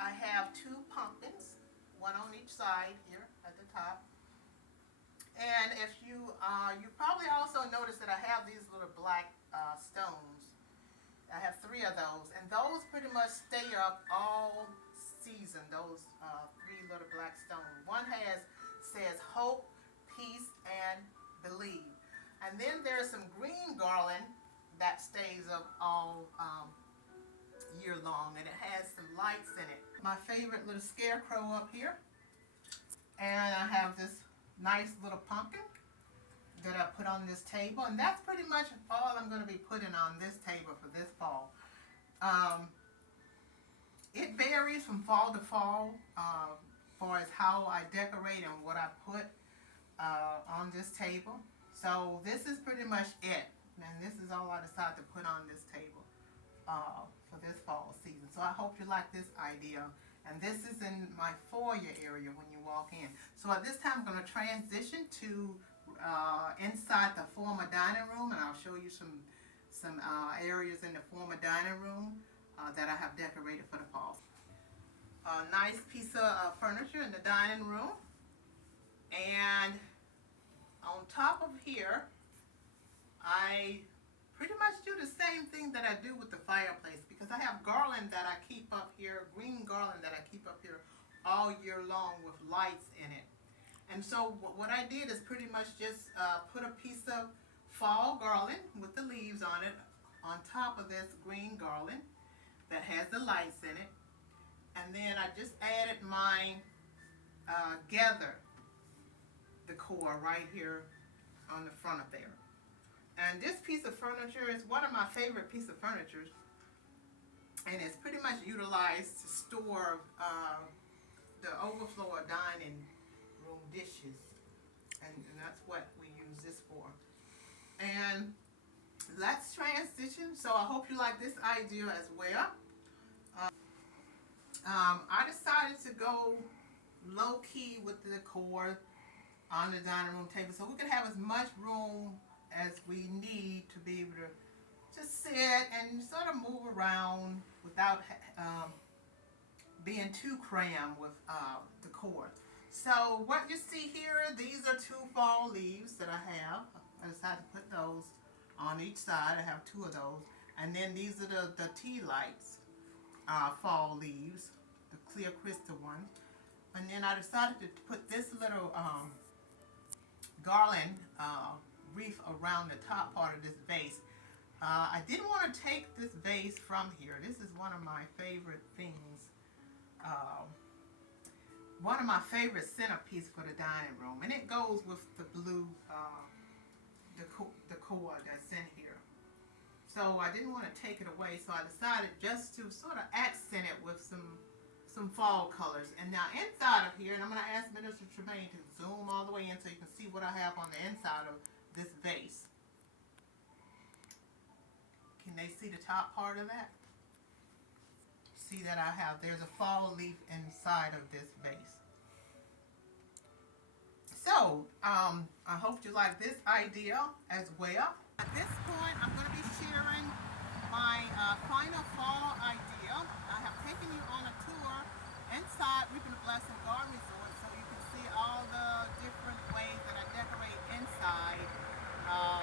I have two pumpkins, one on each side here at the top. And if you probably also noticed that I have these little black stones. I have three of those, and those pretty much stay up all season. Those three little black stones. One says hope, peace, and believe. And then there's some green garland that stays up all year long, and it has some lights in it. My favorite little scarecrow up here, and I have this nice little pumpkin that I put on this table, and that's pretty much all I'm going to be putting on this table for this fall. It varies from fall to fall as far as how I decorate and what I put on this table. So this is pretty much it, and this is all I decided to put on this table for this fall season. So I hope you like this idea. And this is in my foyer area when you walk in. So at this time I'm going to transition to inside the former dining room, and I'll show you some areas in the former dining room that I have decorated for the fall. A nice piece of furniture in the dining room, and on top of here I pretty much do the same thing that I do with the fireplace, because I have garland that I keep up here, green garland that I keep up here all year long with lights in it. And so what I did is pretty much just put a piece of fall garland with the leaves on it on top of this green garland that has the lights in it. And then I just added my Gather decor right here on the front of there. And this piece of furniture is one of my favorite pieces of furniture, and it's pretty much utilized to store the overflow of dining room dishes, and that's what we use this for. And let's transition. So I hope you like this idea as well. I decided to go low-key with the decor on the dining room table, so we can have as much room as we need to be able to just sit and sort of move around without being too crammed with decor. So what you see here, these are two fall leaves that I have. I decided to put those on each side. I have two of those. And then these are the tea lights fall leaves, the clear crystal one. And then I decided to put this little garland wreath around the top part of this vase. I didn't want to take this vase from here. This is one of my favorite things. One of my favorite centerpiece for the dining room, and it goes with the blue decor that's in here. So I didn't want to take it away, so I decided just to sort of accent it with some fall colors. And now inside of here, and I'm going to ask Minister Tremaine to zoom all the way in so you can see what I have on the inside of this vase. Can they see the top part of that? See that there's a fall leaf inside of this vase. So, I hope you like this idea as well. At this point, I'm going to be sharing my final fall idea. I have taken you on a tour inside Reaping the Blessing Garden Resort, so you can see all the different ways that I decorate inside,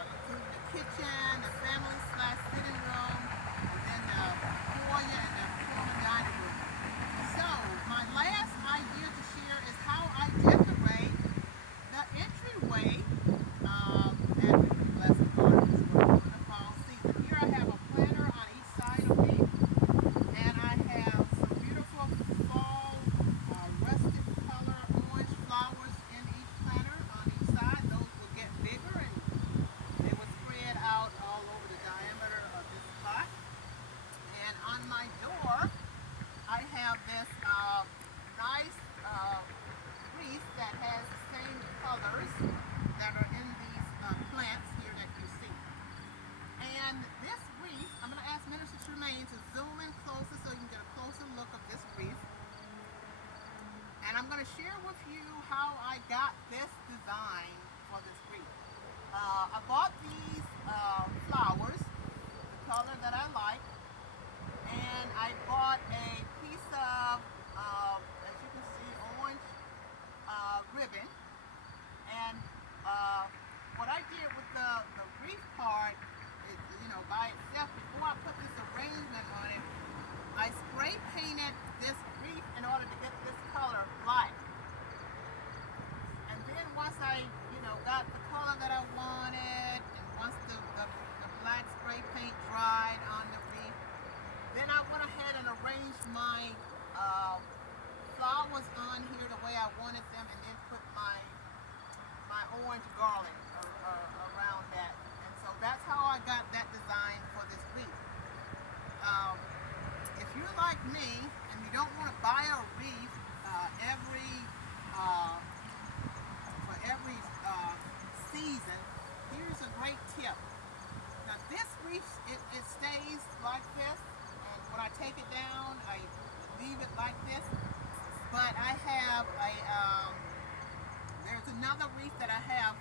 including the kitchen, the family/sitting room, and then the foyer and the formal dining room. So my last idea to share is how I decorate the entryway at Reaping the Blessing Garden Resort for the fall season. Here I have a planter on each side of me, and I have some beautiful fall rustic color orange flowers in each planter on each side. Those will get bigger and they will spread out all over the diameter of this pot. And on my door, I have this nice wreath that has the same colors that are in these plants here that you see. And this wreath, I'm going to ask Minister Tremaine to zoom in closer so you can get a closer look of this wreath. And I'm going to share with you how I got this design for this wreath. I bought these flowers, the color that I like, and I bought a piece of uh, flowers on here the way I wanted them, and then put my orange garland around that. And so that's how I got that design for this wreath. Um, if you're like me and you don't want to buy a wreath uh, for every season, here's a great tip. Now this wreath, it stays like this, and when I take it down, I leave it like this. But I have there's another wreath that I have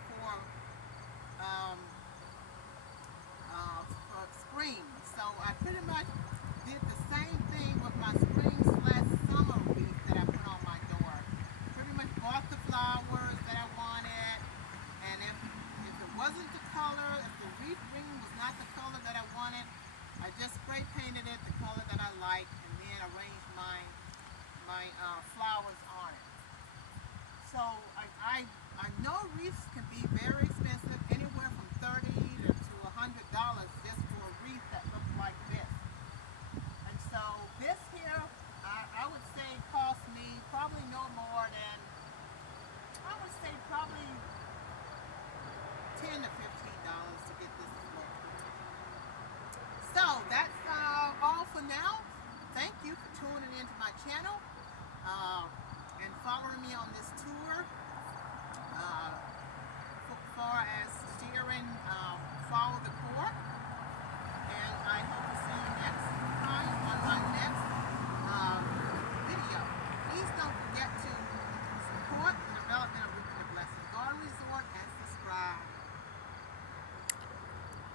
um, for spring. So I pretty much did the same thing with my spring/summer wreath that I put on my door. Pretty much bought the flowers that I wanted, and if it wasn't the color, if the wreath ring was not the color that I wanted, I just spray painted it the color that I liked, and then arranged my flowers on it. So I know wreaths can be very